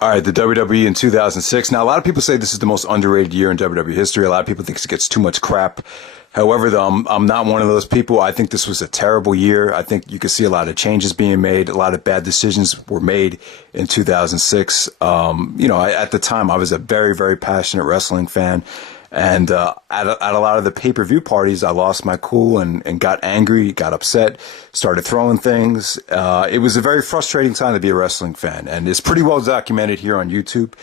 All right, the WWE in 2006. Now, a lot of people say this is the most underrated year in WWE history. A lot of people think it gets too much crap. However, though, I'm not one of those people. I think this was a terrible year. I think you could see a lot of changes being made. A lot of bad decisions were made in 2006. At the time, I was a very, very passionate wrestling fan. And at a lot of the pay-per-view parties, I lost my cool and got angry, got upset, started throwing things. It was a very frustrating time to be a wrestling fan. And it's pretty well documented here on YouTube.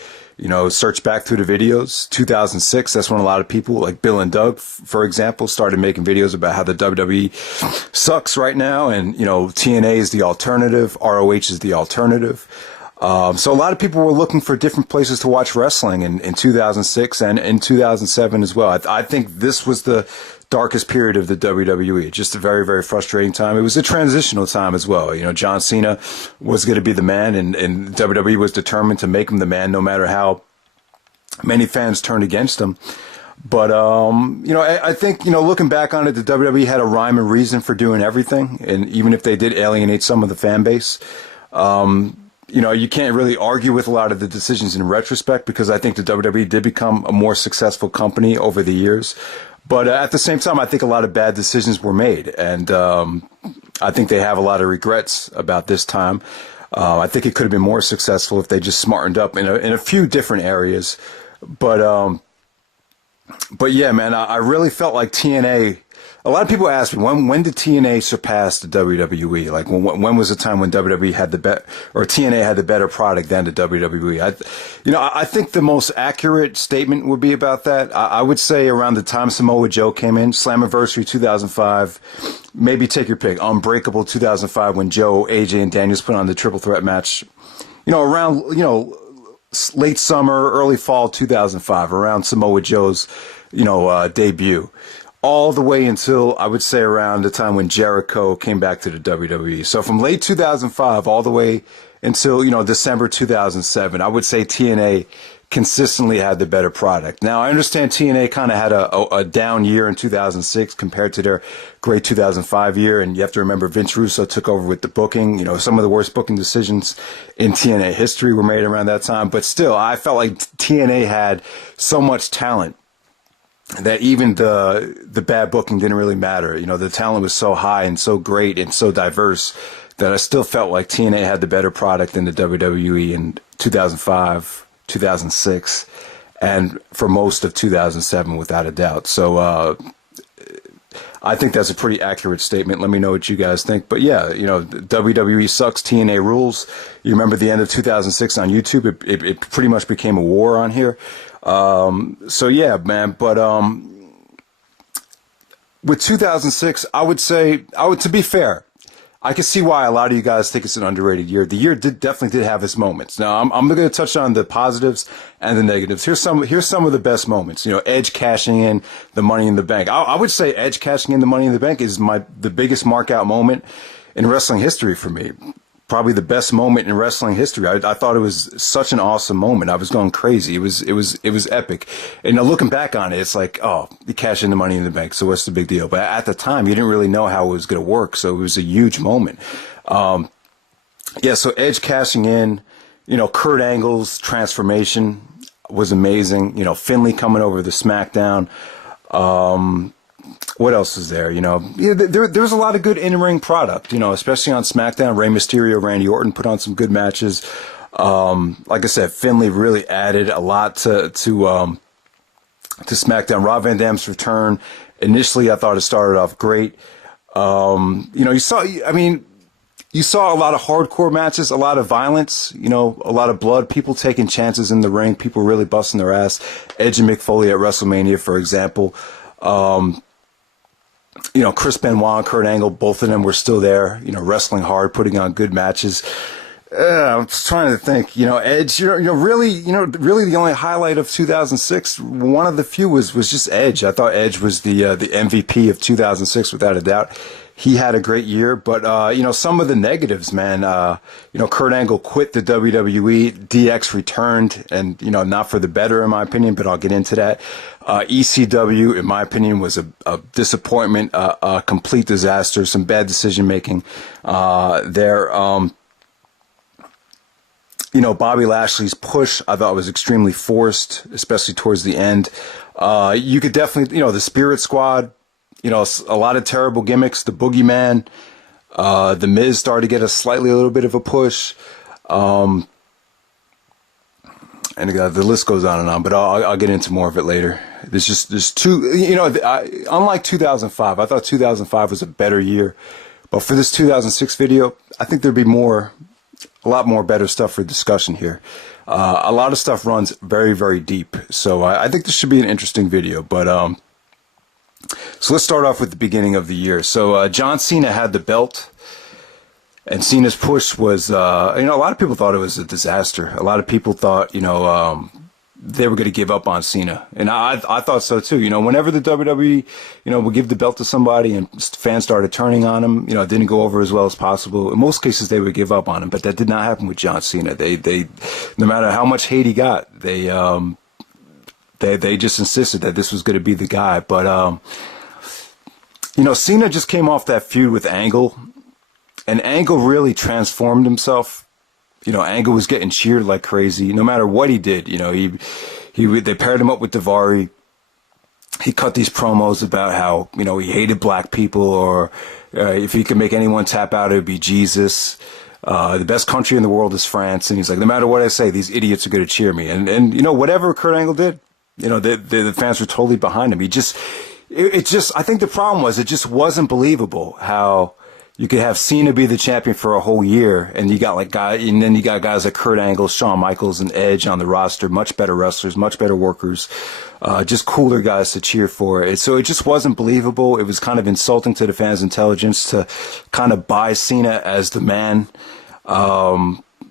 Search back through the videos. 2006, that's when a lot of people, like Bill and Doug, for example, started making videos about how the WWE sucks right now. And, TNA is the alternative. ROH is the alternative. So a lot of people were looking for different places to watch wrestling in 2006 and in 2007 as well. I think this was the darkest period of the WWE. Just a very, very frustrating time. It was a transitional time as well. John Cena was going to be the man, and WWE was determined to make him the man no matter how many fans turned against him. But, I think, looking back on it, the WWE had a rhyme and reason for doing everything. And even if they did alienate some of the fan base, you can't really argue with a lot of the decisions in retrospect, because I think the WWE did become a more successful company over the years. But at the same time, I think a lot of bad decisions were made. And I think they have a lot of regrets about this time. I think it could have been more successful if they just smartened up in a few different areas. But yeah, man, I really felt like TNA. A lot of people ask me, when did TNA surpass the WWE? Like, when was the time when WWE had TNA had the better product than the WWE? I think the most accurate statement would be about that. I would say around the time Samoa Joe came in, Slammiversary 2005, maybe take your pick, Unbreakable 2005, when Joe, AJ, and Daniels put on the triple threat match. Around, late summer, early fall 2005, around Samoa Joe's, debut. All the way until, I would say, around the time when Jericho came back to the WWE. So from late 2005 all the way until, December 2007, I would say TNA consistently had the better product. Now, I understand TNA kind of had a down year in 2006 compared to their great 2005 year. And you have to remember, Vince Russo took over with the booking. Some of the worst booking decisions in TNA history were made around that time. But still, I felt like TNA had so much talent that even the bad booking didn't really matter. The talent was so high and so great and so diverse that I still felt like TNA had the better product than the WWE in 2005, 2006, and for most of 2007, without a doubt. So I think that's a pretty accurate statement. Let me know what you guys think. But yeah, WWE sucks, TNA rules. You remember the end of 2006 on YouTube? It pretty much became a war on here. So yeah, man, but, with 2006, to be fair, I can see why a lot of you guys think it's an underrated year. The year definitely did have its moments. Now, I'm going to touch on the positives and the negatives. Here's some of the best moments. Edge cashing in the Money in the Bank. I would say Edge cashing in the Money in the Bank is the biggest markout moment in wrestling history for me. Probably the best moment in wrestling history. I thought it was such an awesome moment. I was going crazy. It was epic. And looking back on it, it's like, oh, you cash in the Money in the Bank, so what's the big deal? But at the time, you didn't really know how it was going to work, so it was a huge moment. So Edge cashing in, Kurt Angle's transformation was amazing. Finlay coming over the Smackdown. What else is there? There's a lot of good in-ring product, especially on SmackDown. Rey Mysterio, Randy Orton put on some good matches. Like I said, Finlay really added a lot to SmackDown. Rob Van Dam's return. Initially, I thought it started off great. You saw a lot of hardcore matches, a lot of violence, a lot of blood, people taking chances in the ring, people really busting their ass. Edge and Mick Foley at WrestleMania, for example. Chris Benoit and Kurt Angle, both of them were still there, wrestling hard, putting on good matches. I'm just trying to think, Edge, really the only highlight of 2006, one of the few was just Edge. I thought Edge was the MVP of 2006 without a doubt. He had a great year, but, some of the negatives, man, Kurt Angle quit the WWE, DX returned, and, not for the better, in my opinion, but I'll get into that. ECW, in my opinion, was a disappointment, a complete disaster, some bad decision making, there. Bobby Lashley's push, I thought was extremely forced, especially towards the end. You could definitely, the Spirit Squad, a lot of terrible gimmicks. The Boogeyman, the Miz started to get a little bit of a push. And the list goes on and on, but I'll get into more of it later. There's two, unlike 2005, I thought 2005 was a better year. But for this 2006 video, I think there'd be a lot more better stuff for discussion here. A lot of stuff runs very, very deep. So I think this should be an interesting video. But so let's start off with the beginning of the year. So John Cena had the belt. And Cena's push was, a lot of people thought it was a disaster. A lot of people thought, they were going to give up on Cena. And I thought so too. Whenever the WWE, would give the belt to somebody and fans started turning on him, it didn't go over as well as possible. In most cases, they would give up on him, but that did not happen with John Cena. They no matter how much hate he got, they just insisted that this was going to be the guy. But, Cena just came off that feud with Angle. And Angle really transformed himself. Angle was getting cheered like crazy, no matter what he did. They paired him up with Daivari. He cut these promos about how, he hated black people, or if he could make anyone tap out, it would be Jesus. The best country in the world is France. And he's like, no matter what I say, these idiots are going to cheer me. And whatever Kurt Angle did, the fans were totally behind him. I think the problem was, it just wasn't believable how you could have Cena be the champion for a whole year, and you got guys like Kurt Angle, Shawn Michaels, and Edge on the roster, much better wrestlers, much better workers, just cooler guys to cheer for. So it just wasn't believable. It was kind of insulting to the fans' intelligence to kind of buy Cena as the man.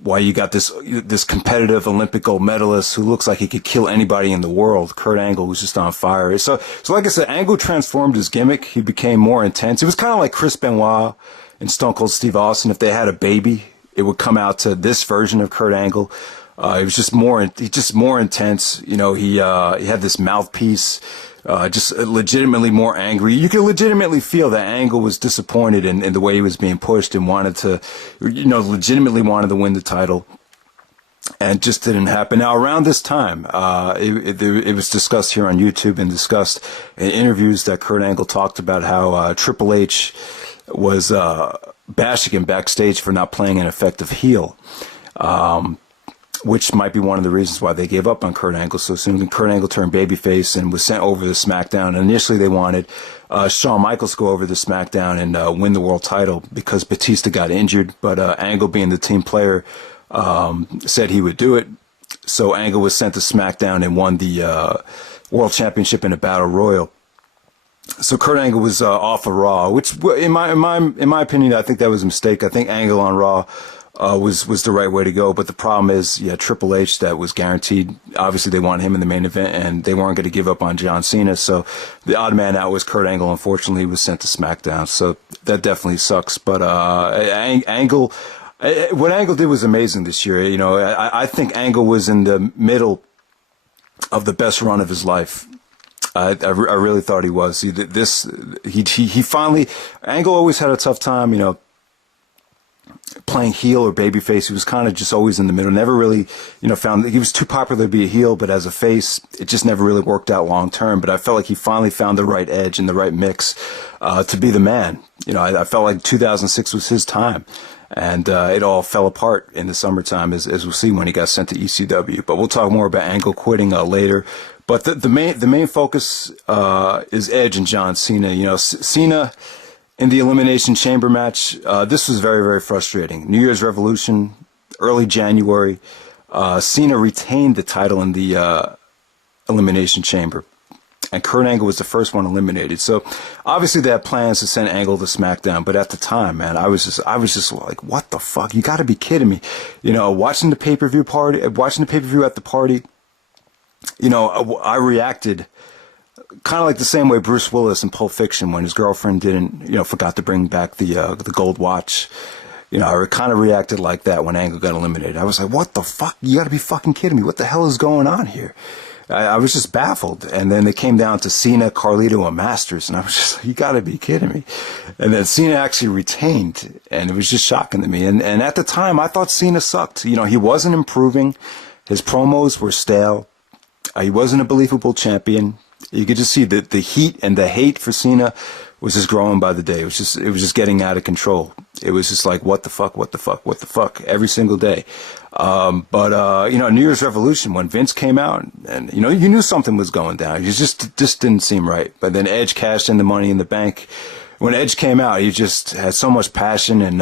While you got this competitive Olympic gold medalist who looks like he could kill anybody in the world, Kurt Angle, was just on fire. So like I said, Angle transformed his gimmick. He became more intense. It was kind of like Chris Benoit and Stone Cold Steve Austin. If they had a baby, it would come out to this version of Kurt Angle. It was just more intense. He had this mouthpiece. Just legitimately more angry. You could legitimately feel that Angle was disappointed in the way he was being pushed and wanted to, legitimately wanted to win the title. And it just didn't happen. Now, around this time, it was discussed here on YouTube and discussed in interviews that Kurt Angle talked about how Triple H was bashing him backstage for not playing an effective heel. Which might be one of the reasons why they gave up on Kurt Angle so soon. Kurt Angle turned babyface and was sent over to SmackDown. And initially they wanted Shawn Michaels to go over to SmackDown and win the world title because Batista got injured. But Angle, being the team player, said he would do it. So Angle was sent to SmackDown and won the world championship in a battle royal. So Kurt Angle was off of Raw, which in my opinion, I think that was a mistake. I think Angle on Raw was the right way to go. But the problem is, Triple H, that was guaranteed. Obviously, they wanted him in the main event, and they weren't going to give up on John Cena. So the odd man out was Kurt Angle. Unfortunately, he was sent to SmackDown. So that definitely sucks. But Angle, what Angle did was amazing this year. I think Angle was in the middle of the best run of his life. I really thought he was. He finally, Angle always had a tough time, playing heel or babyface. He was kind of just always in the middle. Never really, found he was too popular to be a heel, but as a face, it just never really worked out long term. But I felt like he finally found the right edge and the right mix to be the man. I felt like 2006 was his time. And it all fell apart in the summertime, as we'll see when he got sent to ECW. But we'll talk more about Angle quitting later. But the main focus is Edge and John Cena. Cena in the Elimination Chamber match, this was very, very frustrating. New Year's Revolution, early January, Cena retained the title in the Elimination Chamber. And Kurt Angle was the first one eliminated. So obviously they had plans to send Angle to SmackDown, but at the time, man, I was just like, what the fuck? You got to be kidding me! Watching the pay-per-view at the party. I reacted kind of like the same way Bruce Willis in Pulp Fiction when his girlfriend forgot to bring back the gold watch. I kind of reacted like that when Angle got eliminated. I was like, what the fuck? You got to be fucking kidding me! What the hell is going on here? I was just baffled. And then it came down to Cena, Carlito, and Masters, and I was just like, you got to be kidding me. And then Cena actually retained, and it was just shocking to me. And at the time, I thought Cena sucked. You know, he wasn't improving. His promos were stale. He wasn't a believable champion. You could just see that the heat and the hate for Cena was just growing by the day. It was just getting out of control. It was just like, what the fuck, every single day. But you know, New Year's Revolution, when Vince came out, and you know, you knew something was going down. It just didn't seem right. But then Edge cashed in the Money in the Bank. When Edge came out, he just had so much passion, and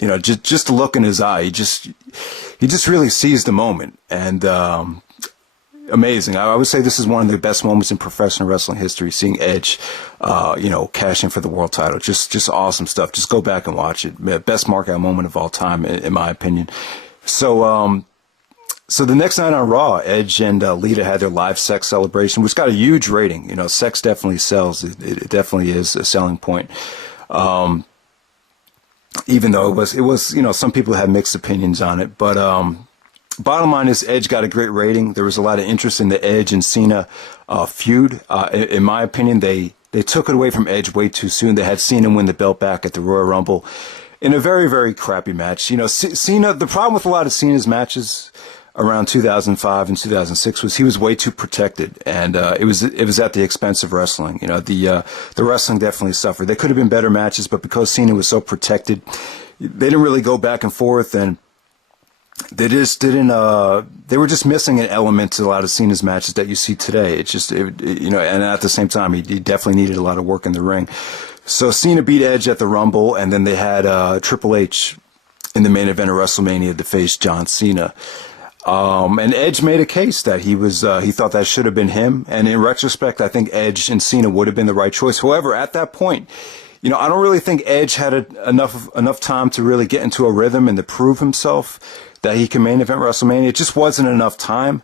you know, just the look in his eye. He just really seized the moment, and amazing. I would say this is one of the best moments in professional wrestling history, seeing Edge, you know, cash in for the world title. Just awesome stuff. Just go back and watch it. Best markout moment of all time, in my opinion. So, so the next night on Raw, Edge and Lita had their live sex celebration, which got a huge rating. You know, sex definitely sells. It definitely is a selling point. Even though it was, you know, some people had mixed opinions on it, but, bottom line is Edge got a great rating. There was a lot of interest in the Edge and Cena feud. In my opinion, they took it away from Edge way too soon. They had Cena win the belt back at the Royal Rumble in a very, very crappy match. You know, Cena, the problem with a lot of Cena's matches around 2005 and 2006 was he was way too protected, and it was at the expense of wrestling. You know, the wrestling definitely suffered. There could have been better matches, but because Cena was so protected, they didn't really go back and forth, and they just didn't. They were just missing an element to a lot of Cena's matches that you see today. It's just, you know, and at the same time, he definitely needed a lot of work in the ring. So Cena beat Edge at the Rumble, and then they had Triple H in the main event of WrestleMania to face John Cena. And Edge made a case that he thought that should have been him. And in retrospect, I think Edge and Cena would have been the right choice. However, at that point, you know, I don't really think Edge had enough time to really get into a rhythm and to prove himself that he can main event WrestleMania. It just wasn't enough time.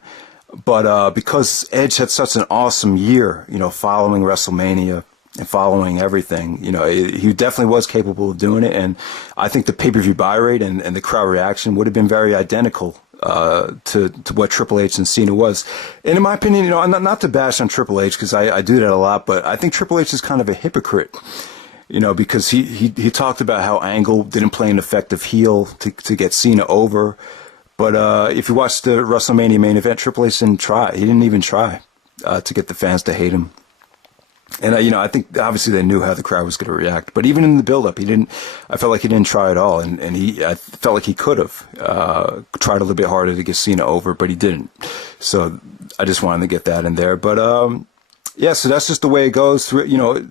But because Edge had such an awesome year, you know, following WrestleMania and following everything, you know, he definitely was capable of doing it. And I think the pay-per-view buy rate and the crowd reaction would have been very identical to what Triple H and Cena was. And in my opinion, you know, not to bash on Triple H, because I do that a lot, but I think Triple H is kind of a hypocrite. You know, because he talked about how Angle didn't play an effective heel to get Cena over. But if you watch the WrestleMania main event, Triple H didn't try. He didn't even try to get the fans to hate him. And, you know, I think obviously they knew how the crowd was going to react. But even in the build-up, I felt like he didn't try at all. And I felt like he could have tried a little bit harder to get Cena over, but he didn't. So I just wanted to get that in there. But, yeah, so that's just the way it goes. You know,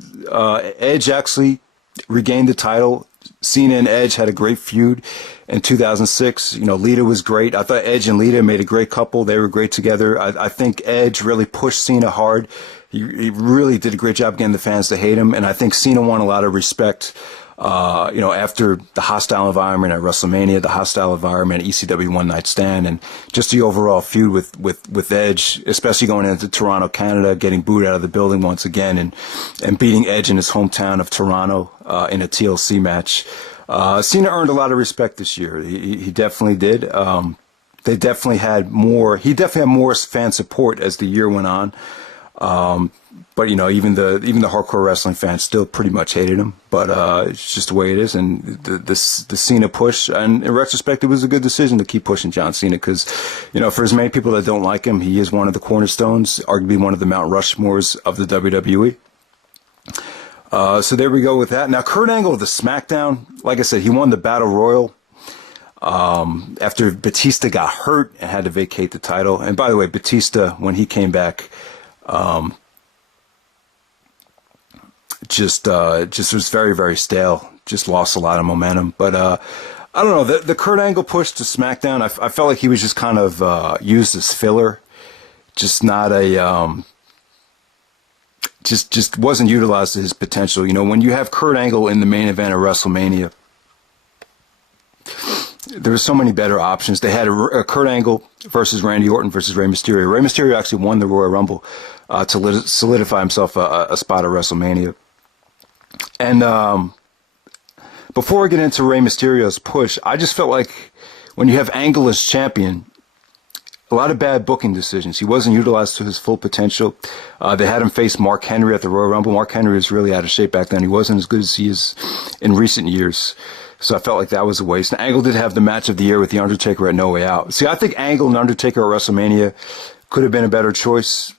Edge actually regained the title. Cena and Edge had a great feud in 2006. You know, Lita was great. I thought Edge and Lita made a great couple. They were great together. I think Edge really pushed Cena hard. He really did a great job getting the fans to hate him. And I think Cena won a lot of respect, you know, after the hostile environment at WrestleMania, the hostile environment at ECW One Night Stand, and just the overall feud with Edge, especially going into Toronto, Canada, getting booed out of the building once again, and beating Edge in his hometown of Toronto in a TLC match. Cena earned a lot of respect this year. He definitely did. He definitely had more fan support as the year went on. But you know, even the hardcore wrestling fans still pretty much hated him. But it's just the way it is. And the Cena push, and in retrospect, it was a good decision to keep pushing John Cena, because, you know, for as many people that don't like him, he is one of the cornerstones, arguably one of the Mount Rushmores of the WWE. So there we go with that. Now, Kurt Angle of the Smackdown, like I said, he won the Battle Royal after Batista got hurt and had to vacate the title. And by the way, Batista, when he came back, just was very, very stale. Just lost a lot of momentum. But I don't know, the Kurt Angle push to SmackDown, I felt like he was just kind of used as filler. Just not a just wasn't utilized to his potential. You know, when you have Kurt Angle in the main event of WrestleMania, there were so many better options. They had a Kurt Angle versus Randy Orton versus Rey Mysterio. Rey Mysterio actually won the Royal Rumble to solidify himself a spot at WrestleMania. And before I get into Rey Mysterio's push, I just felt like when you have Angle as champion, a lot of bad booking decisions. He wasn't utilized to his full potential. They had him face Mark Henry at the Royal Rumble. Mark Henry was really out of shape back then. He wasn't as good as he is in recent years. So I felt like that was a waste. And Angle did have the match of the year with The Undertaker at No Way Out. See, I think Angle and Undertaker at WrestleMania could have been a better choice.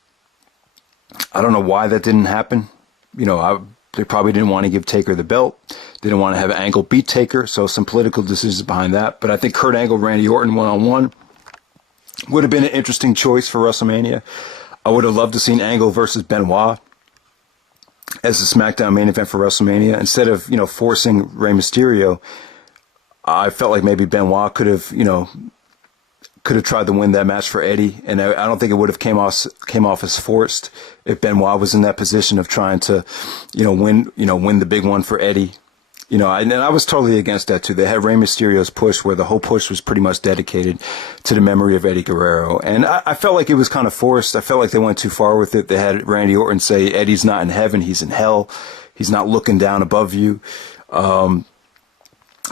I don't know why that didn't happen. They probably didn't want to give Taker the belt. They didn't want to have Angle beat Taker, so some political decisions behind that. But I think Kurt Angle, Randy Orton one-on-one would have been an interesting choice for WrestleMania. I would have loved to seen Angle versus Benoit as the SmackDown main event for WrestleMania. Instead of, forcing Rey Mysterio, I felt like maybe Benoit could have tried to win that match for Eddie, and I don't think it would have came off as forced if Benoit was in that position of trying to, win the big one for Eddie. And I was totally against that too. They had Rey Mysterio's push, where the whole push was pretty much dedicated to the memory of Eddie Guerrero, and I felt like it was kind of forced. I felt like they went too far with it. They had Randy Orton say Eddie's not in heaven, he's in hell. He's not looking down above you.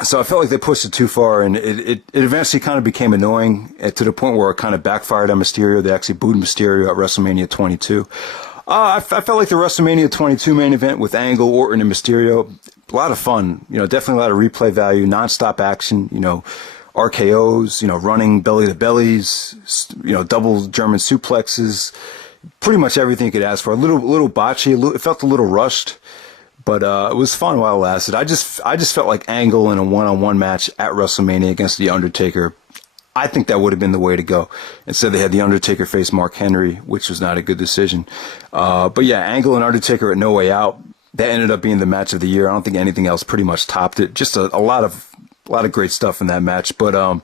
So I felt like they pushed it too far, and it eventually kind of became annoying to the point where it kind of backfired on Mysterio. They actually booed Mysterio at WrestleMania 22. I felt like the WrestleMania 22 main event with Angle, Orton, and Mysterio, a lot of fun. Definitely a lot of replay value, nonstop action. RKOs, running belly to bellies, double German suplexes, pretty much everything you could ask for. A little botchy, it felt a little rushed. But it was fun while it lasted. I just felt like Angle in a one-on-one match at WrestleMania against The Undertaker, I think that would have been the way to go. Instead, they had The Undertaker face Mark Henry, which was not a good decision. But yeah, Angle and Undertaker at No Way Out, that ended up being the match of the year. I don't think anything else pretty much topped it. Just a lot of great stuff in that match. But also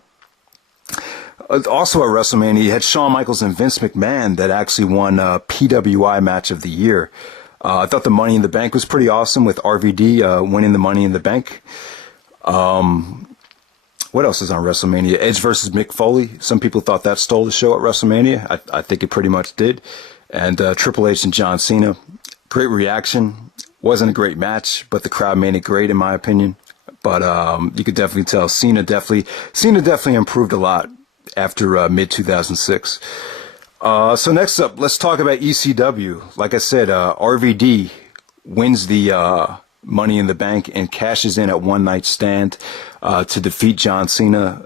at WrestleMania, you had Shawn Michaels and Vince McMahon that actually won PWI Match of the Year. I thought the Money in the Bank was pretty awesome with RVD winning the Money in the Bank. What else is on WrestleMania? Edge versus Mick Foley. Some people thought that stole the show at WrestleMania. I think it pretty much did. And Triple H and John Cena. Great reaction. Wasn't a great match, but the crowd made it great in my opinion. But you could definitely tell Cena definitely improved a lot after mid-2006. So next up, let's talk about ECW. Like I said, RVD wins the Money in the Bank and cashes in at One Night Stand to defeat John Cena.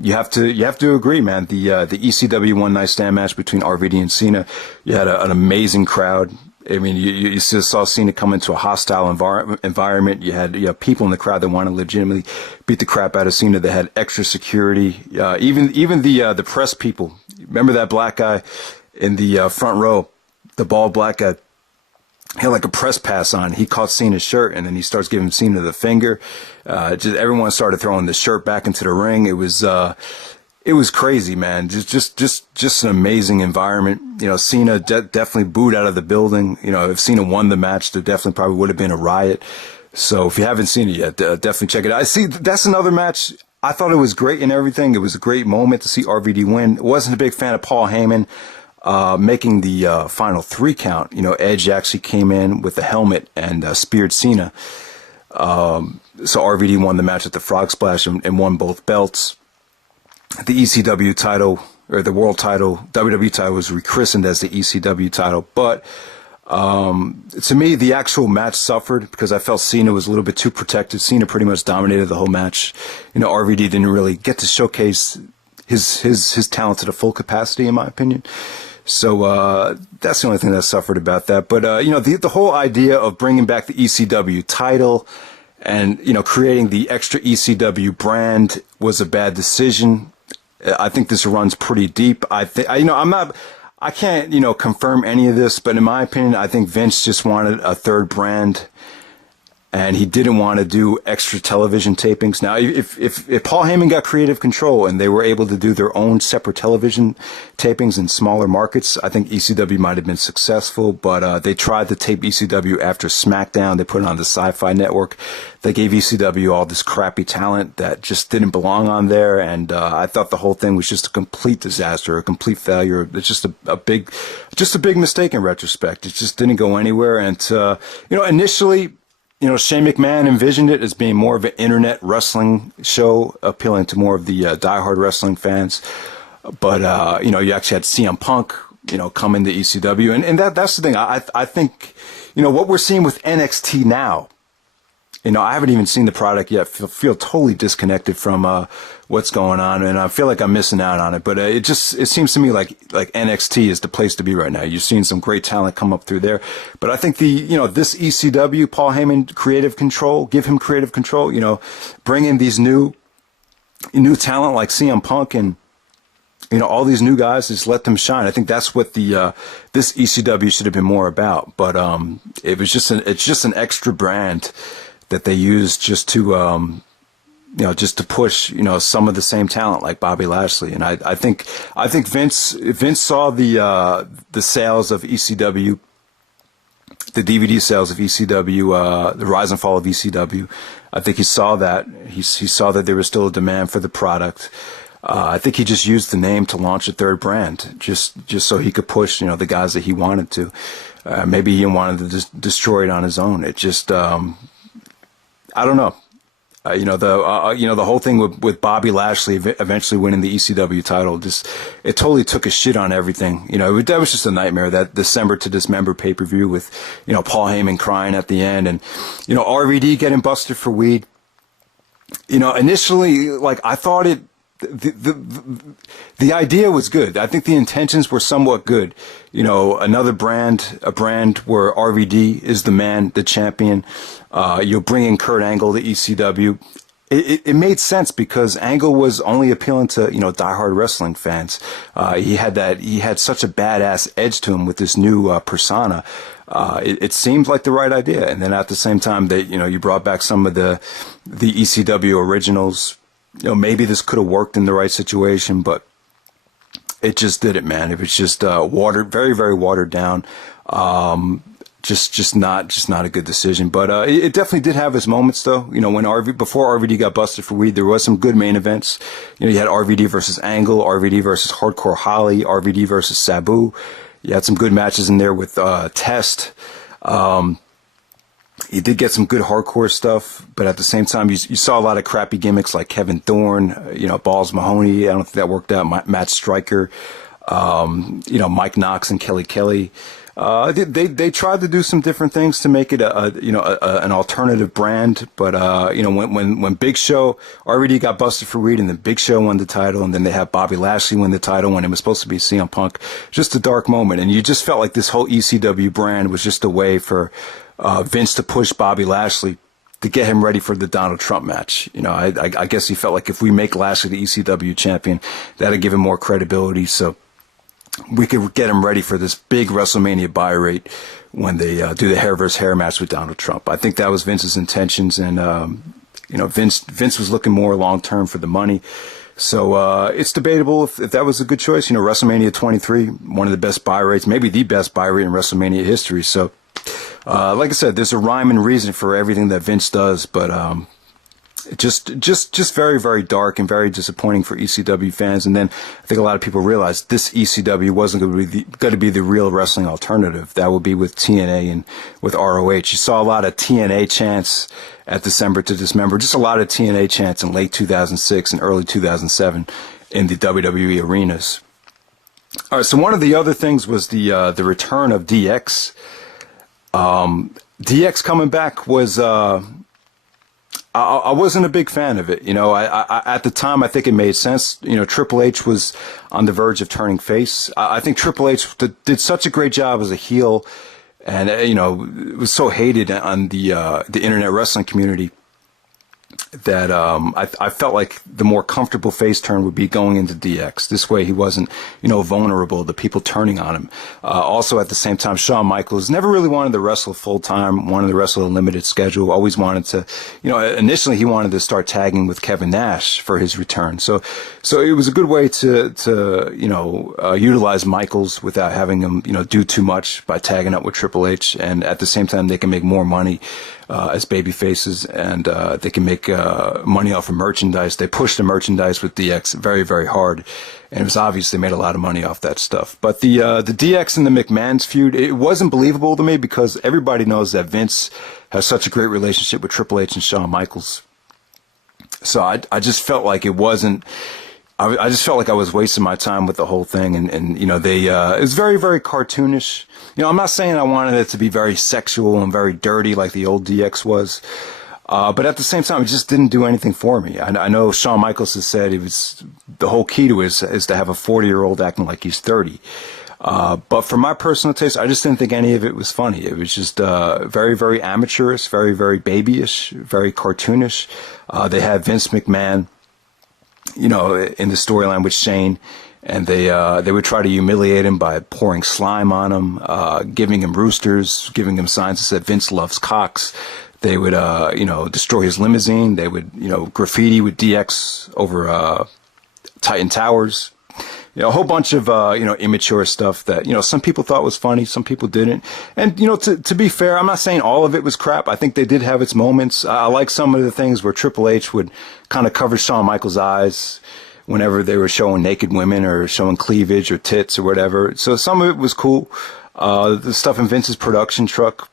You have to agree, man. The ECW One Night Stand match between RVD and Cena, you had an amazing crowd. I mean, you saw Cena come into a hostile environment. You had people in the crowd that wanted to legitimately beat the crap out of Cena. They had extra security. Even the press people. Remember that black guy in the front row, the bald black guy? He had like a press pass on. He caught Cena's shirt, and then he starts giving Cena the finger. Just everyone started throwing the shirt back into the ring. It was crazy, man. Just an amazing environment. Cena definitely booed out of the building. If Cena won the match, there definitely probably would have been a riot. So if you haven't seen it yet, definitely check it out. I see that's another match. I thought it was great and everything. It was a great moment to see RVD win. Wasn't a big fan of Paul Heyman making the final 3 count. Edge actually came in with the helmet and speared Cena. So RVD won the match at the Frog Splash and won both belts. The ECW title, or the world title, WWE title, was rechristened as the ECW title. But to me, the actual match suffered because I felt Cena was a little bit too protected. Cena pretty much dominated the whole match. RVD didn't really get to showcase his talent to the full capacity, in my opinion. So that's the only thing that suffered about that. But the whole idea of bringing back the ECW title and creating the extra ECW brand was a bad decision. I think this runs pretty deep. I can't confirm any of this, but in my opinion, I think Vince just wanted a third brand, and he didn't want to do extra television tapings. Now, if Paul Heyman got creative control and they were able to do their own separate television tapings in smaller markets, I think ECW might have been successful. But they tried to tape ECW after Smackdown. They put it on the Sci-Fi Network. They gave ECW all this crappy talent that just didn't belong on there, and I thought the whole thing was just a complete disaster, a complete failure. It's just a big mistake in retrospect. It just didn't go anywhere. And initially, Shane McMahon envisioned it as being more of an internet wrestling show, appealing to more of the diehard wrestling fans. But you actually had CM Punk, come into ECW, and that's the thing. I think, what we're seeing with NXT now. I haven't even seen the product yet. Feel totally disconnected from what's going on, and I feel like I'm missing out on it. But it seems to me like NXT is the place to be right now. You're seeing some great talent come up through there. But I think this ECW, Paul Heyman, creative control, give him creative control. Bring in these new talent like CM Punk and all these new guys. Just let them shine. I think that's what this ECW should have been more about. But it's just an extra brand that they use just to just to push some of the same talent like Bobby Lashley. And I think Vince saw the sales of ECW, the DVD sales of ECW, the rise and fall of ECW. I think he saw that. He saw that there was still a demand for the product. I think he just used the name to launch a third brand, just so he could push the guys that he wanted to. Maybe he wanted to destroy it on his own. It just I don't know. The whole thing with Bobby Lashley eventually winning the ECW title, it totally took a shit on everything. That was just a nightmare, that December to Dismember pay-per-view with, Paul Heyman crying at the end and, RVD getting busted for weed. Initially, I thought the idea was good. I think the intentions were somewhat good. A brand where RVD is the man, the champion. You'll bring in Kurt Angle to ECW. It made sense because Angle was only appealing to, diehard wrestling fans. He had such a badass edge to him with this new persona. It seemed like the right idea. And then at the same time that, you brought back some of the ECW originals. Maybe this could have worked in the right situation, but it just didn't, man. It was just very, very watered down. Just not a good decision. But it definitely did have its moments, though. When before RVD got busted for weed, there was some good main events. You had RVD versus Angle, RVD versus Hardcore Holly, RVD versus Sabu. You had some good matches in there with Test. You did get some good hardcore stuff, but at the same time, you saw a lot of crappy gimmicks like Kevin Thorne, Balls Mahoney. I don't think that worked out. Matt Stryker, Mike Knox and Kelly Kelly. They tried to do some different things to make it an alternative brand, but when Big Show already got busted for weed, and then Big Show won the title, and then they have Bobby Lashley win the title when it was supposed to be CM Punk, just a dark moment, and you just felt like this whole ECW brand was just a way for Vince to push Bobby Lashley to get him ready for the Donald Trump match. I guess he felt like if we make Lashley the ECW champion, that'd give him more credibility. So we could get him ready for this big WrestleMania buy rate when they do the hair versus hair match with Donald Trump. I think that was Vince's intentions, and Vince was looking more long term for the money. So it's debatable if that was a good choice. WrestleMania 23, one of the best buy rates, maybe the best buy rate in WrestleMania history. So like I said, there's a rhyme and reason for everything that Vince does, but just very, very dark and very disappointing for ECW fans. And then I think a lot of people realized this ECW wasn't going to be the real wrestling alternative. That would be with TNA and with ROH. You saw a lot of TNA chants at December to Dismember, just a lot of TNA chants in late 2006 and early 2007 in the WWE arenas. All right, so one of the other things was the return of DX. DX coming back was I wasn't a big fan of it. I at the time I think it made sense. Triple H was on the verge of turning face. I think Triple H did such a great job as a heel, and was so hated on the internet wrestling community that I felt like the more comfortable face turn would be going into DX. This way he wasn't, vulnerable to people turning on him. Also at the same time, Shawn Michaels never really wanted to wrestle full-time, wanted to wrestle a limited schedule, always wanted to, initially he wanted to start tagging with Kevin Nash for his return. So it was a good way to utilize Michaels without having him, do too much by tagging up with Triple H. And at the same time, they can make more money as baby faces, and they can make money off of merchandise. They pushed the merchandise with DX very, very hard, and it was obvious they made a lot of money off that stuff. But the DX and the McMahon's feud, it wasn't believable to me because everybody knows that Vince has such a great relationship with Triple H and Shawn Michaels. So I just felt like it wasn't. I just felt like I was wasting my time with the whole thing, and you know, it was very, very cartoonish. You know, I'm not saying I wanted it to be very sexual and very dirty like the old DX was, but at the same time, it just didn't do anything for me. I know Shawn Michaels has said the whole key to it is to have a 40-year-old acting like he's 30. But for my personal taste, I just didn't think any of it was funny. It was just very, very amateurish, very, very babyish, very cartoonish. They had Vince McMahon, you know, in the storyline with Shane, and they would try to humiliate him by pouring slime on him, giving him roosters, giving him signs that said Vince loves cocks. They would, you know, destroy his limousine. They would, you know, graffiti with DX over Titan Towers. You know, a whole bunch of, you know, immature stuff that, you know, some people thought was funny, some people didn't. And, you know, to be fair, I'm not saying all of it was crap. I think they did have its moments. I like some of the things where Triple H would kind of cover Shawn Michaels' eyes whenever they were showing naked women or showing cleavage or tits or whatever. So some of it was cool. The stuff in Vince's production truck,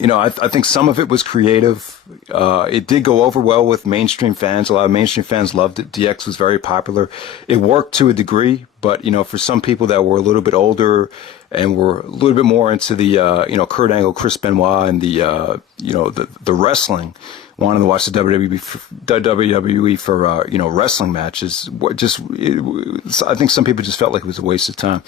you know, I think some of it was creative. It did go over well with mainstream fans. A lot of mainstream fans loved it. DX was very popular. It worked to a degree, but, you know, for some people that were a little bit older and were a little bit more into the, you know, Kurt Angle, Chris Benoit, and the, you know, the wrestling, wanting to watch the WWE for, you know, wrestling matches. I think some people just felt like it was a waste of time.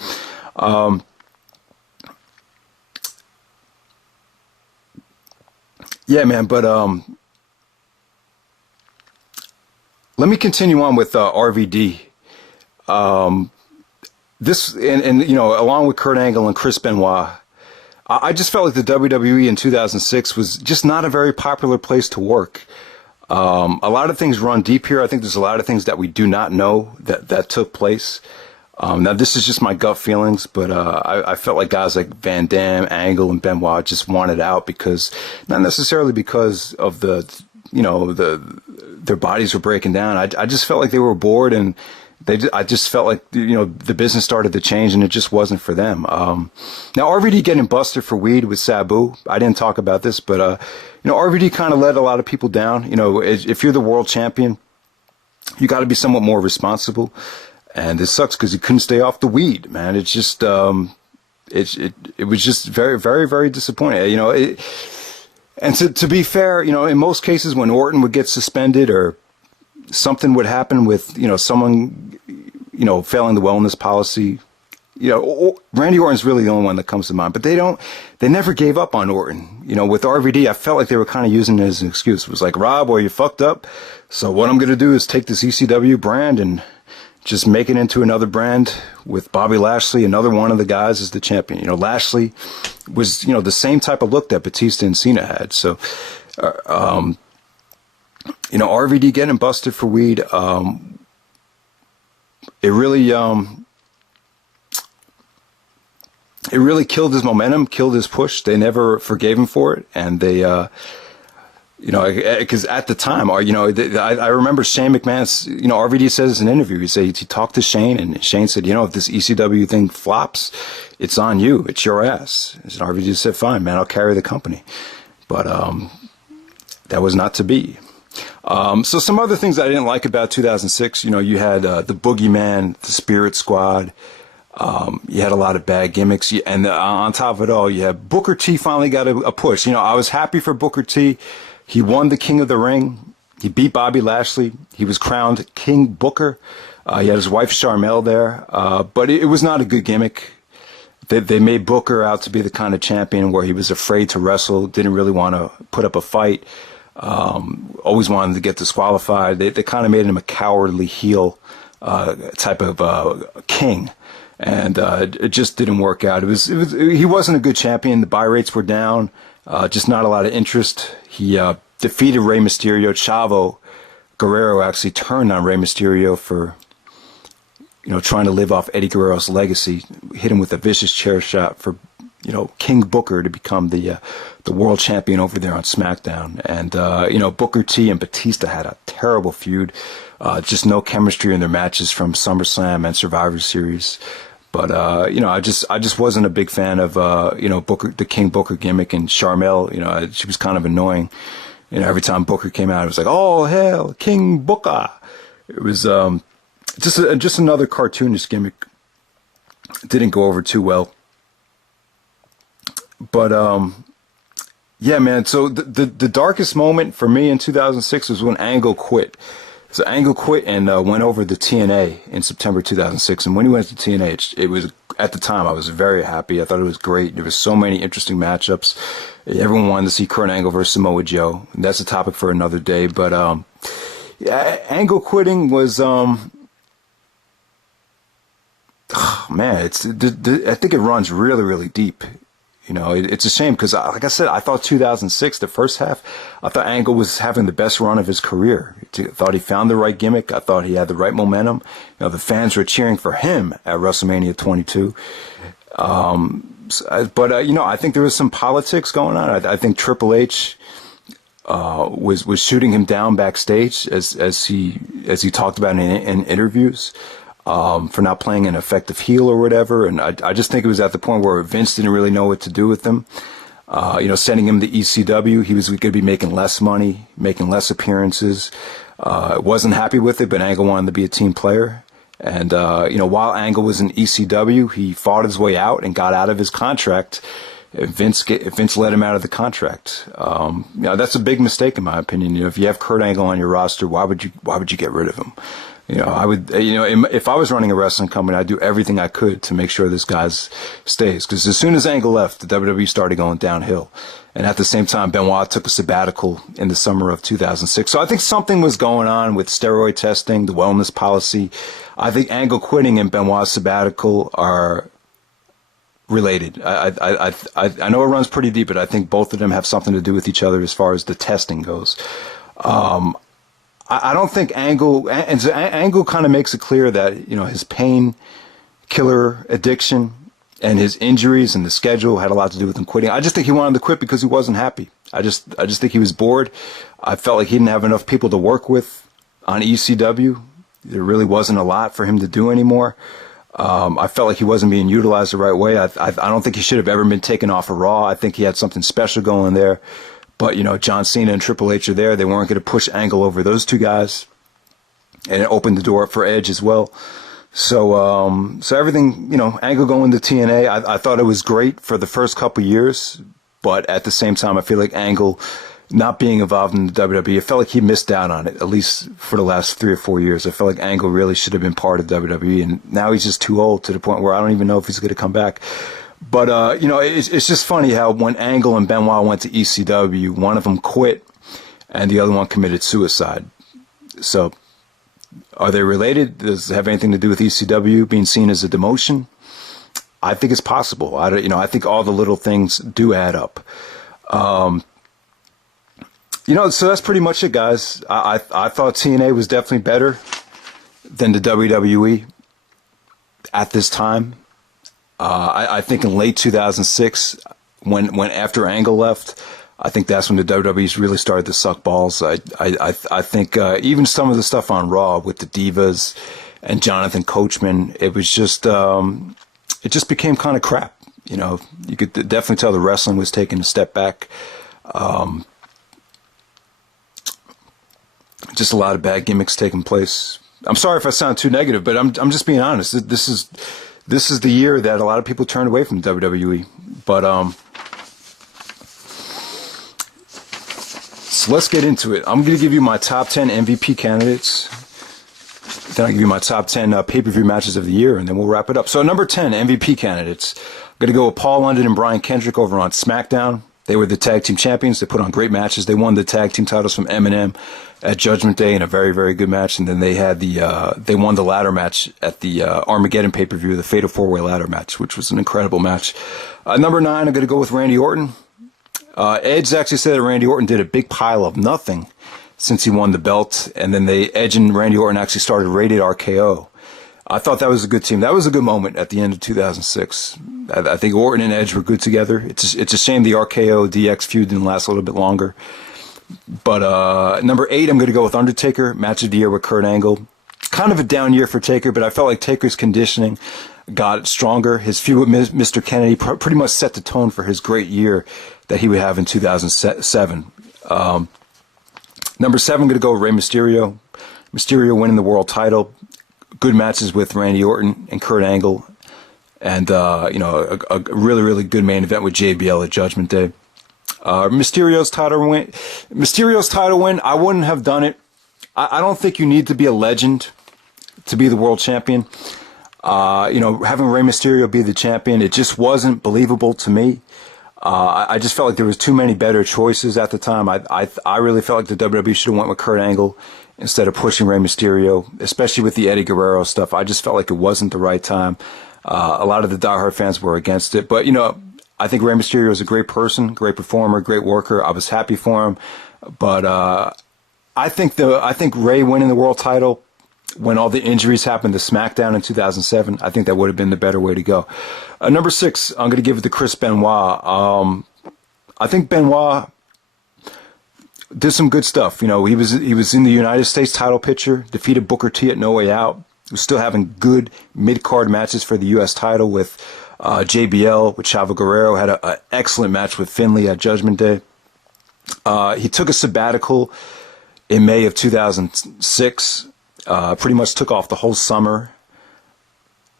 Yeah, man, but let me continue on with RVD. This and you know, along with Kurt Angle and Chris Benoit, I just felt like the WWE in 2006 was just not a very popular place to work. A lot of things run deep here. I think there's a lot of things that we do not know that took place. Now, this is just my gut feelings, but I felt like guys like Van Dam, Angle, and Benoit just wanted out because, not necessarily because of you know, their bodies were breaking down. I just felt like they were bored, and I just felt like, you know, the business started to change, and it just wasn't for them. Now, RVD getting busted for weed with Sabu, I didn't talk about this, but you know, RVD kind of let a lot of people down. You know, if you're the world champion, you got to be somewhat more responsible. And it sucks because he couldn't stay off the weed, man. It's just, it was just very, very, very disappointing. You know, and to be fair, you know, in most cases when Orton would get suspended or something would happen with, you know, someone, you know, failing the wellness policy, you know, Randy Orton's really the only one that comes to mind, but they never gave up on Orton. You know, with RVD, I felt like they were kind of using it as an excuse. It was like, Rob, well, you fucked up. So what I'm going to do is take this ECW brand and just make it into another brand with Bobby Lashley, another one of the guys as the champion. You know, Lashley was, you know, the same type of look that Batista and Cena had. So, you know, RVD getting busted for weed, it really killed his momentum, killed his push. They never forgave him for it, and they, you know, because at the time, you know, I remember Shane McMahon's, you know, RVD says in an interview, he talked to Shane, and Shane said, you know, if this ECW thing flops, it's on you, it's your ass. And RVD said, fine, man, I'll carry the company. But that was not to be. So some other things I didn't like about 2006, you know, you had the Boogeyman, the Spirit Squad. You had a lot of bad gimmicks, and on top of it all, you had Booker T finally got a push. You know, I was happy for Booker T. He won the King of the Ring. He beat Bobby Lashley. He was crowned King Booker. He had his wife Charmel there, but it was not a good gimmick. They made Booker out to be the kind of champion where he was afraid to wrestle, didn't really want to put up a fight, always wanted to get disqualified. They kind of made him a cowardly heel type of king. And it just didn't work out. He wasn't a good champion. The buy rates were down. Just not a lot of interest. He defeated Rey Mysterio. Chavo Guerrero actually turned on Rey Mysterio for, you know, trying to live off Eddie Guerrero's legacy. Hit him with a vicious chair shot for, you know, King Booker to become the world champion over there on Smackdown. And you know, Booker T and Batista had a terrible feud. Just no chemistry in their matches from SummerSlam and Survivor Series. But, you know, I just wasn't a big fan of, you know, Booker, the King Booker gimmick, and Charmel, you know, she was kind of annoying. You know, every time Booker came out, it was like, oh, hell, King Booker. It was, just another cartoonish gimmick. Didn't go over too well. But yeah, man. So the darkest moment for me in 2006 was when Angle quit. So Angle quit and went over to TNA in September 2006. And when he went to TNA, it was, at the time, I was very happy. I thought it was great. There was so many interesting matchups. Everyone wanted to see Kurt Angle versus Samoa Joe. And that's a topic for another day. But yeah, Angle quitting was man, I think it runs really, really deep. You know, it's a shame because, like I said, I thought 2006, the first half, I thought Angle was having the best run of his career. I thought he found the right gimmick. I thought he had the right momentum. You know, the fans were cheering for him at WrestleMania 22. But you know, I think there was some politics going on. I think Triple H was shooting him down backstage as he talked about in interviews. For not playing an effective heel or whatever. And I just think it was at the point where Vince didn't really know what to do with him. You know, sending him to ECW, he was going to be making less money, making less appearances. Wasn't happy with it, but Angle wanted to be a team player. And, you know, while Angle was in ECW, he fought his way out and got out of his contract. Vince let him out of the contract. You know, that's a big mistake in my opinion. You know, if you have Kurt Angle on your roster, why would you get rid of him? You know, I would, you know, if I was running a wrestling company, I'd do everything I could to make sure this guy stays. Because as soon as Angle left, the WWE started going downhill. And at the same time, Benoit took a sabbatical in the summer of 2006. So I think something was going on with steroid testing, the wellness policy. I think Angle quitting and Benoit's sabbatical are related. I know it runs pretty deep, but I think both of them have something to do with each other as far as the testing goes. I don't think Angle kind of makes it clear that, you know, his pain killer addiction and his injuries and the schedule had a lot to do with him quitting. I just think he wanted to quit because he wasn't happy. I just think he was bored. I felt like he didn't have enough people to work with on ECW. There really wasn't a lot for him to do anymore. I felt like he wasn't being utilized the right way. I don't think he should have ever been taken off of Raw. I think he had something special going there. But, you know, John Cena and Triple H are there. They weren't going to push Angle over those two guys. And it opened the door up for Edge as well. So everything, you know, Angle going to TNA, I thought it was great for the first couple years. But at the same time, I feel like Angle not being involved in the WWE, I felt like he missed out on it, at least for the last 3 or 4 years. I felt like Angle really should have been part of WWE. And now he's just too old to the point where I don't even know if he's going to come back. But, you know, it's just funny how when Angle and Benoit went to ECW, one of them quit and the other one committed suicide. So are they related? Does it have anything to do with ECW being seen as a demotion? I think it's possible. I think all the little things do add up. You know, so that's pretty much it, guys. I thought TNA was definitely better than the WWE at this time. I think in late 2006, when after Angle left, I think that's when the WWE's really started to suck balls. I think even some of the stuff on Raw with the Divas and Jonathan Coachman, it was just it just became kind of crap. You know, you could definitely tell the wrestling was taking a step back. Just a lot of bad gimmicks taking place. I'm sorry if I sound too negative, but I'm just being honest. This is the year that a lot of people turned away from WWE. But so let's get into it. I'm going to give you my top 10 MVP candidates. Then I'll give you my top 10 pay-per-view matches of the year, and then we'll wrap it up. So number 10, MVP candidates. I'm going to go with Paul London and Brian Kendrick over on Smackdown. They were the tag team champions. They put on great matches. They won the tag team titles from Eminem at Judgment Day in a very, very good match. And then they had they won the ladder match at the Armageddon pay-per-view, the Fatal 4-Way ladder match, which was an incredible match. Number 9, I'm going to go with Randy Orton. Edge actually said that Randy Orton did a big pile of nothing since he won the belt. And then Edge and Randy Orton actually started Rated RKO. I thought that was a good team. That was a good moment at the end of 2006. I think Orton and Edge were good together. It's a shame the RKO DX feud didn't last a little bit longer. But number 8, I'm going to go with Undertaker, match of the year with Kurt Angle. Kind of a down year for Taker, but I felt like Taker's conditioning got stronger. His feud with Mr. Kennedy pretty much set the tone for his great year that he would have in 2007. Number 7, I'm going to go with Rey Mysterio. Mysterio winning the world title. good matches with Randy Orton and Kurt Angle, and a really, really good main event with JBL at Judgment Day. Mysterio's title win. I wouldn't have done it. I don't think you need to be a legend to be the world champion. Having Rey Mysterio be the champion, it just wasn't believable to me. I just felt like there was too many better choices at the time. I really felt like the WWE should have went with Kurt Angle instead of pushing Rey Mysterio, especially with the Eddie Guerrero stuff. I just felt like it wasn't the right time. A lot of the diehard fans were against it, but I think Rey Mysterio is a great person, great performer, great worker. I was happy for him, but I think Rey winning the world title when all the injuries happened to SmackDown in 2007, I think that would have been the better way to go. Number 6, I'm going to give it to Chris Benoit. I think Benoit did some good stuff. He was in the United States title picture, defeated Booker T at No Way Out. He was still having good mid-card matches for the U.S. title with JBL, with Chavo Guerrero. Had an excellent match with Finlay at Judgment Day. He took a sabbatical in May of 2006. Pretty much took off the whole summer.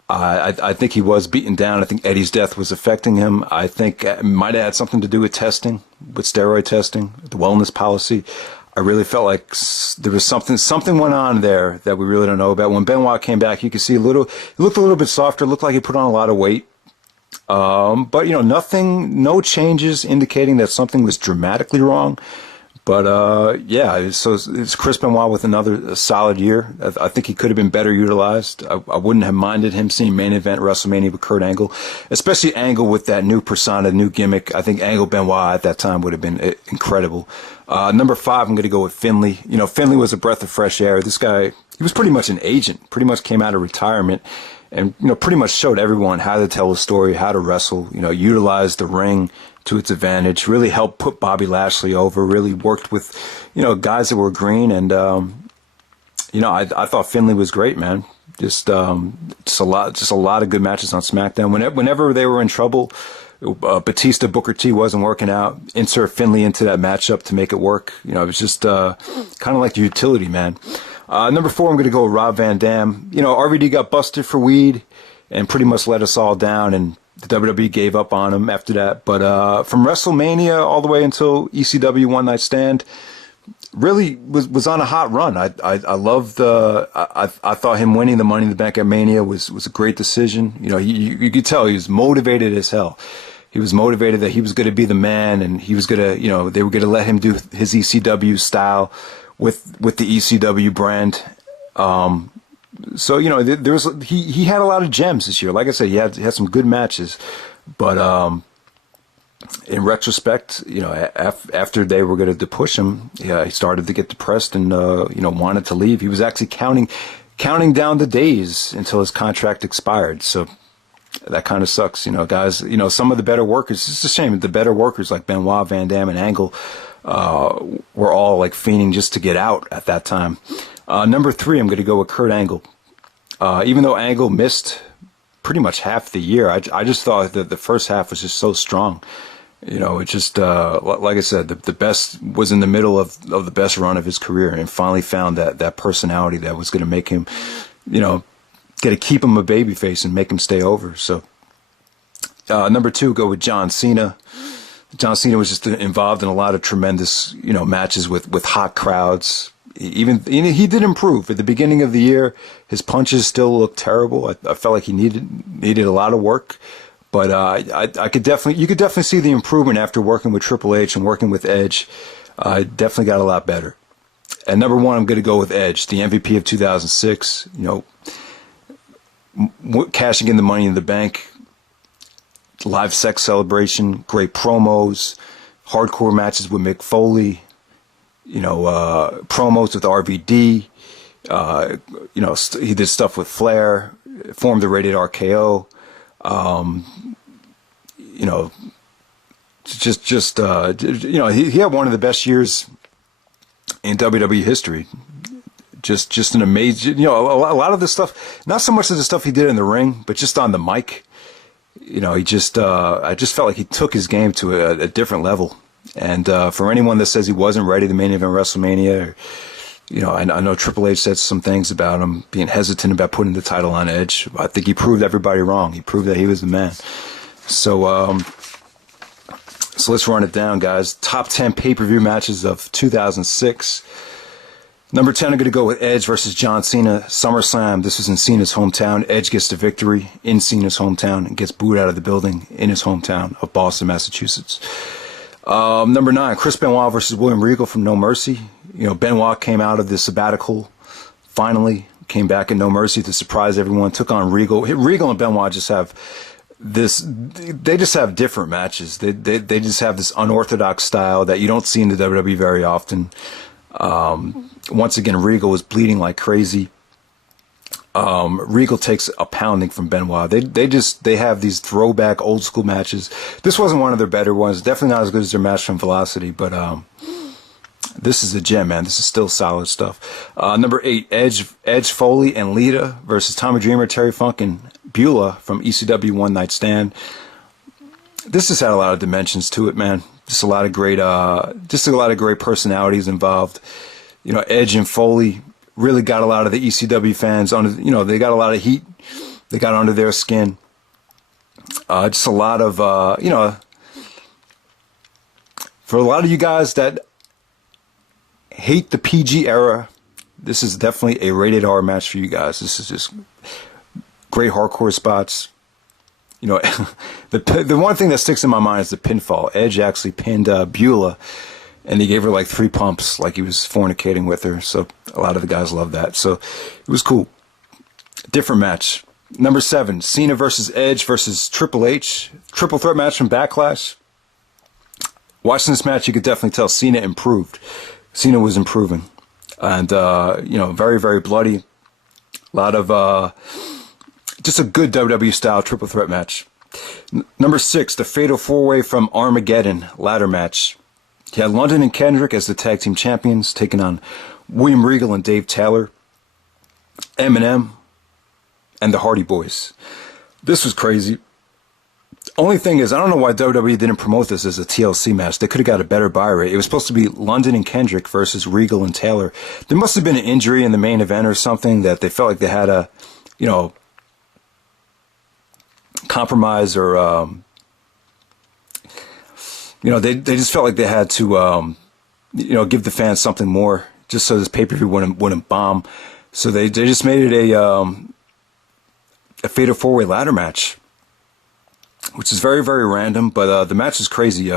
I think he was beaten down. I think Eddie's death was affecting him. I think it might have had something to do with testing, with steroid testing, the wellness policy. I really felt like there was something went on there that we really don't know about. When Benoit came back, you could see he looked a little bit softer, looked like he put on a lot of weight. But no changes indicating that something was dramatically wrong. But so it's Chris Benoit with another solid year. I think he could have been better utilized. I wouldn't have minded him seeing main event Wrestlemania with Kurt Angle, especially Angle with that new persona, new gimmick. I think Angle Benoit at that time would have been incredible. Number 5, I'm going to go with Finlay. Finlay was a breath of fresh air. This guy, he was pretty much an agent, pretty much came out of retirement and, pretty much showed everyone how to tell a story, how to wrestle, utilize the ring to its advantage, really helped put Bobby Lashley over, really worked with, guys that were green. And, I thought Finlay was great, man. Just a lot of good matches on SmackDown. Whenever they were in trouble, Batista, Booker T wasn't working out. Insert Finlay into that matchup to make it work. It was just kind of like the utility man. Number 4, I'm going to go with Rob Van Dam. RVD got busted for weed and pretty much let us all down, and the WWE gave up on him after that. But from WrestleMania all the way until ECW One Night Stand, really was on a hot run. I loved I thought him winning the Money in the Bank at Mania was a great decision. You could tell he was motivated as hell. He was motivated that he was going to be the man, and he was going to, they were going to let him do his ECW style with the ECW brand. So there was he had a lot of gems this year. Like I said, he had some good matches, but in retrospect, after they were going to push him, he started to get depressed and wanted to leave. He was actually counting down the days until his contract expired. So that kind of sucks, guys. Some of the better workers. It's a shame that the better workers like Benoit, Van Dam, and Angle were all like fiending just to get out at that time. Number 3, I'm going to go with Kurt Angle. Even though Angle missed pretty much half the year, I just thought that the first half was just so strong. It just, like I said, the best was in the middle of the best run of his career, and finally found that personality that was going to make him, going to keep him a babyface and make him stay over. So, number 2, go with John Cena. John Cena was just involved in a lot of tremendous, matches with hot crowds. Even he did improve at the beginning of the year. His punches still looked terrible. I felt like he needed a lot of work, but you could definitely see the improvement after working with Triple H and working with Edge. Definitely got a lot better. And number 1, I'm going to go with Edge, the MVP of 2006. Cashing in the Money in the Bank, live sex celebration, great promos, hardcore matches with Mick Foley. Promos with RVD, he did stuff with Flair, formed the Rated RKO, he had one of the best years in WWE history. Just an amazing, a lot of the stuff, not so much of the stuff he did in the ring, but just on the mic, I just felt like he took his game to a different level. And for anyone that says he wasn't ready to main event WrestleMania, I know Triple H said some things about him being hesitant about putting the title on Edge. I think he proved everybody wrong. He proved that he was the man. So let's run it down, guys. Top 10 pay-per-view matches of 2006. Number 10, I'm going to go with Edge versus John Cena. SummerSlam. This was in Cena's hometown. Edge gets the victory in Cena's hometown and gets booed out of the building in his hometown of Boston, Massachusetts. Number 9, Chris Benoit versus William Regal from No Mercy. Benoit came out of the sabbatical, finally came back in No Mercy to surprise everyone, took on Regal. Regal and Benoit just have they just have different matches. They just have this unorthodox style that you don't see in the WWE very often. Once again, Regal was bleeding like crazy. Regal takes a pounding from Benoit. They have these throwback old school matches. This wasn't one of their better ones. Definitely not as good as their match from Velocity, but this is a gem, man. This is still solid stuff. Number 8, Edge, Foley, and Lita versus Tommy Dreamer, Terry Funk, and Beulah from ECW One Night Stand. This has had a lot of dimensions to it, man. Just a lot of great personalities involved. Edge and Foley really got a lot of the ECW fans under. They got a lot of heat. They got under their skin. Just a lot of for a lot of you guys that hate the PG era, this is definitely a rated R match for you guys. This is just great hardcore spots. The one thing that sticks in my mind is the pinfall. Edge actually pinned Beulah, and he gave her like 3 pumps, like he was fornicating with her. So a lot of the guys love that. So it was cool. Different match. Number 7, Cena versus Edge versus Triple H. Triple threat match from Backlash. Watching this match, you could definitely tell Cena improved. Cena was improving. And, very, very bloody. A lot of, just a good WWE style triple threat match. Number 6, the Fatal 4-Way from Armageddon ladder match. You had London and Kendrick as the tag team champions, taking on William Regal and Dave Taylor, Eminem, and the Hardy Boys. This was crazy. Only thing is, I don't know why WWE didn't promote this as a TLC match. They could have got a better buy rate. It was supposed to be London and Kendrick versus Regal and Taylor. There must have been an injury in the main event or something that they felt like they had to, compromise or, they just felt like they had to, give the fans something more just so this pay-per-view wouldn't bomb. So they just made it a Fatal 4-Way ladder match, which is very, very random, but the match is crazy.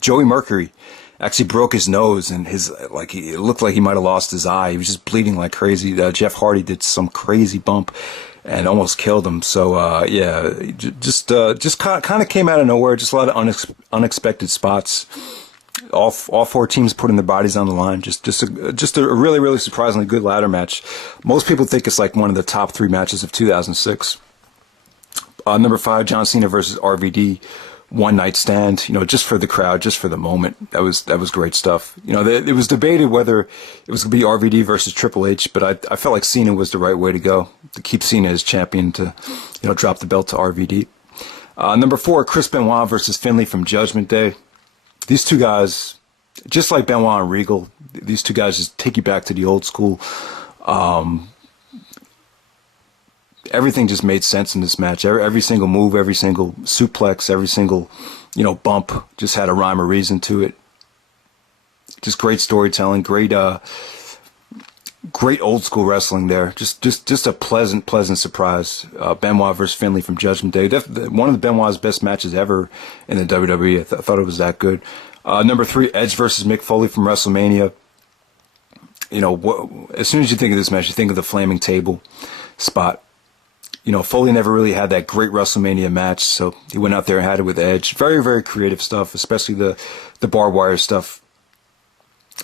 Joey Mercury actually broke his nose, and it looked like he might have lost his eye. He was just bleeding like crazy. Jeff Hardy did some crazy bump and almost killed him. So just kind of came out of nowhere. Just a lot of unexpected spots. All 4 teams putting their bodies on the line. Just a really, really surprisingly good ladder match. Most people think it's like one of the top 3 matches of 2006. Number 5, John Cena versus RVD, One Night Stand. Just for the crowd, just for the moment. That was great stuff. It was debated whether it was going to be RVD versus Triple H, but I felt like Cena was the right way to go, to keep Cena as champion, to drop the belt to RVD. Number 4, Chris Benoit versus Finlay from Judgment Day. These two guys, just like Benoit and Regal, these two guys just take you back to the old school. Everything just made sense in this match. Every single move, every single suplex, every single, bump just had a rhyme or reason to it. Just great storytelling, great old school wrestling there. Just a pleasant surprise. Benoit versus Finlay from Judgment Day. One of the Benoit's best matches ever in the WWE. I thought it was that good. Number 3, Edge versus Mick Foley from WrestleMania. As soon as you think of this match, you think of the flaming table spot. Foley never really had that great WrestleMania match, so he went out there and had it with Edge. Very, very creative stuff, especially the barbed wire stuff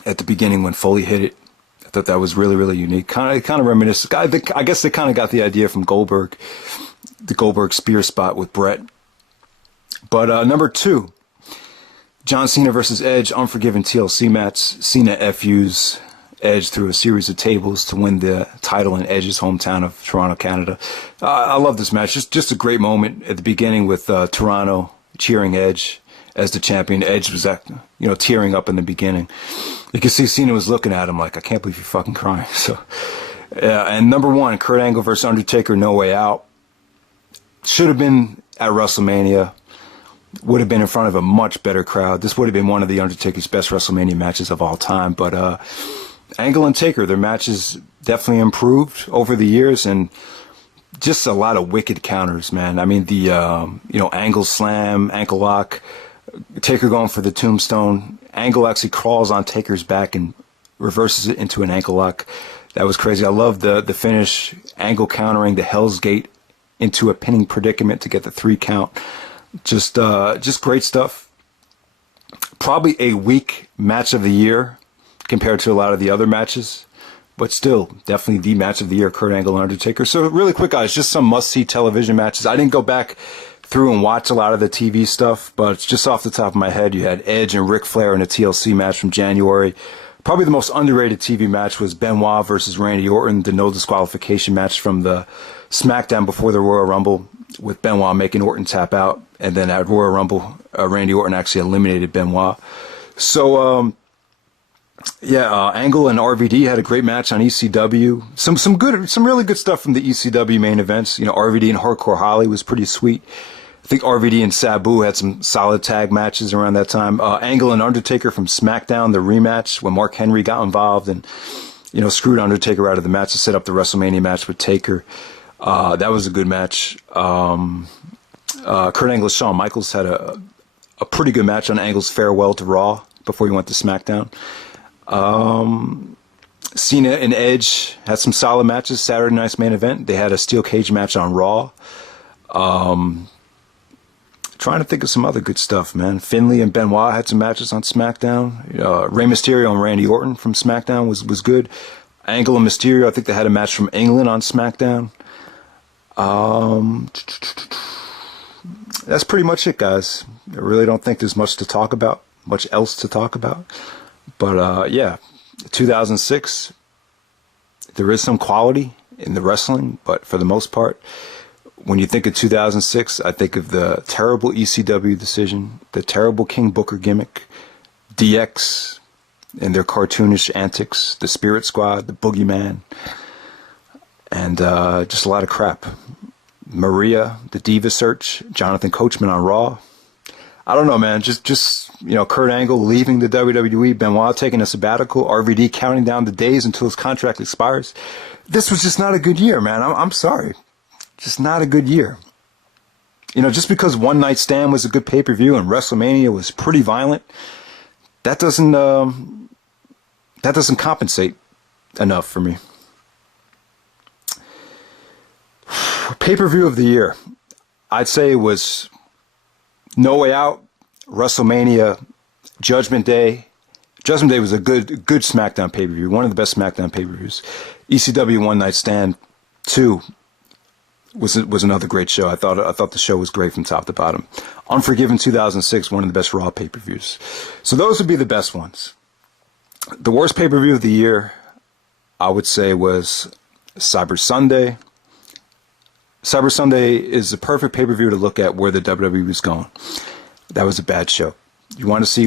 at the beginning when Foley hit it. I thought that was really, really unique. Kind of reminiscent. I guess they kind of got the idea from Goldberg, the Goldberg spear spot with Brett. But number 2, John Cena versus Edge, Unforgiven TLC match. Cena FUs Edge through a series of tables to win the title in Edge's hometown of Toronto, Canada. I love this match. Just a great moment at the beginning with Toronto cheering Edge as the champion. Edge was, tearing up in the beginning. You could see Cena was looking at him like, I can't believe you're fucking crying. So, yeah. And number 1, Kurt Angle versus Undertaker, No Way Out. Should have been at WrestleMania. Would have been in front of a much better crowd. This would have been one of the Undertaker's best WrestleMania matches of all time. But Angle and Taker, their matches definitely improved over the years, and just a lot of wicked counters, man. I mean, the Angle slam, ankle lock, Taker going for the tombstone. Angle actually crawls on Taker's back and reverses it into an ankle lock. That was crazy. I love the finish. Angle countering the Hell's Gate into a pinning predicament to get the 3 count. Just great stuff. Probably a weak match of the year compared to a lot of the other matches, but still definitely the match of the year, Kurt Angle and Undertaker. So really quick, guys, just some must-see television matches. I didn't go back through and watch a lot of the TV stuff, but just off the top of my head, you had Edge and Ric Flair in a TLC match from January. Probably the most underrated TV match was Benoit versus Randy Orton, the no disqualification match from the Smackdown before the Royal Rumble, with Benoit making Orton tap out. And then at Royal Rumble, Randy Orton actually eliminated Benoit. So, Angle and RVD had a great match on ECW. Some really good stuff from the ECW main events. RVD and Hardcore Holly was pretty sweet. I think RVD and Sabu had some solid tag matches around that time. Angle and Undertaker from SmackDown, the rematch when Mark Henry got involved and, screwed Undertaker out of the match to set up the WrestleMania match with Taker. That was a good match. Kurt Angle and Shawn Michaels had a pretty good match on Angle's farewell to Raw before he went to SmackDown. Cena and Edge had some solid matches. Saturday night's main event, they had a steel cage match on Raw. Trying to think of some other good stuff, man. Finlay and Benoit had some matches on SmackDown. Rey Mysterio and Randy Orton from SmackDown was good. Angle and Mysterio, I think they had a match from England on SmackDown. That's pretty much it, guys. I really don't think there's much else to talk about. But 2006, there is some quality in the wrestling, but for the most part, when you think of 2006, I think of the terrible ECW decision, the terrible King Booker gimmick, DX and their cartoonish antics, the Spirit Squad, the Boogeyman, and just a lot of crap. Maria, the Diva Search, Jonathan Coachman on Raw. I don't know, man. Just Kurt Angle leaving the WWE, Benoit taking a sabbatical, RVD counting down the days until his contract expires. This was just not a good year, man. I'm sorry. Just not a good year. Just because One Night Stand was a good pay-per-view and WrestleMania was pretty violent, that doesn't compensate enough for me. Pay-per-view of the year, I'd say it was No Way Out, WrestleMania, Judgment Day. Judgment Day was a good SmackDown pay-per-view, one of the best SmackDown pay-per-views. ECW One Night Stand 2 was another great show. I thought the show was great from top to bottom. Unforgiven 2006, one of the best Raw pay-per-views. So those would be the best ones. The worst pay-per-view of the year, I would say, was Cyber Sunday. Cyber Sunday is a perfect pay-per-view to look at where the WWE was going. That was a bad show. You want to see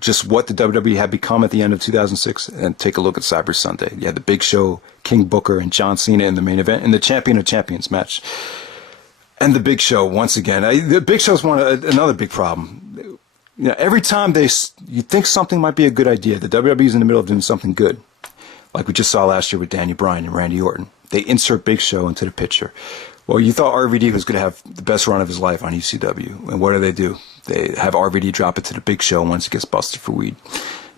just what the WWE had become at the end of 2006, and take a look at Cyber Sunday. You had the Big Show, King Booker, and John Cena in the main event, in the Champion of Champions match. And the Big Show, once again, the Big Show's another big problem. Every time you think something might be a good idea, the WWE's in the middle of doing something good, like we just saw last year with Daniel Bryan and Randy Orton. They insert Big Show into the picture. Well, you thought RVD was going to have the best run of his life on ECW. And what do? They have RVD drop it to the Big Show once he gets busted for weed.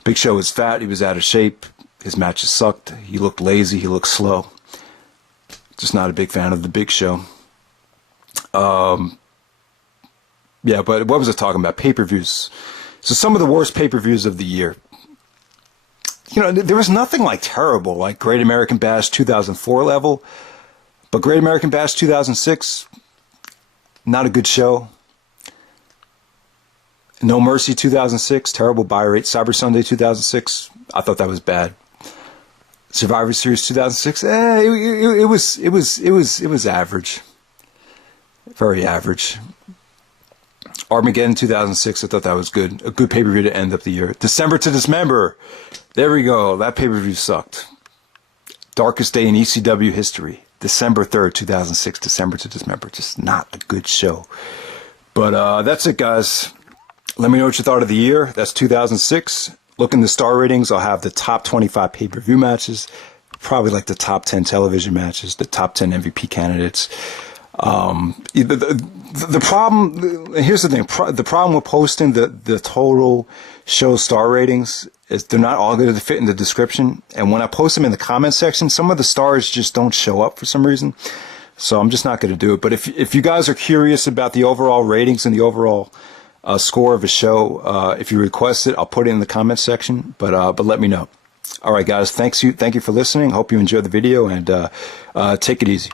Big Show was fat. He was out of shape. His matches sucked. He looked lazy. He looked slow. Just not a big fan of the Big Show. But what was I talking about? Pay-per-views. So some of the worst pay-per-views of the year. There was nothing terrible, like Great American Bash 2004 level. But Great American Bash 2006, not a good show. No Mercy 2006, terrible buy rate. Cyber Sunday 2006, I thought that was bad. Survivor Series 2006, it was average, very average. Armageddon 2006, I thought that was good. A good pay-per-view to end up the year. December to Dismember. There we go. That pay-per-view sucked. Darkest day in ECW history. December 3rd, 2006. December to Dismember. Just not a good show. But that's it, guys. Let me know what you thought of the year. That's 2006. Look in the star ratings. I'll have the top 25 pay-per-view matches. Probably like the top 10 television matches. The top 10 MVP candidates. The problem, here's the thing, the problem with posting the total show star ratings is they're not all going to fit in the description. And when I post them in the comment section, some of the stars just don't show up for some reason. So I'm just not going to do it. But if you guys are curious about the overall ratings and the overall score of a show, if you request it, I'll put it in the comment section. But let me know. All right, guys. Thank you for listening. Hope you enjoyed the video, and take it easy.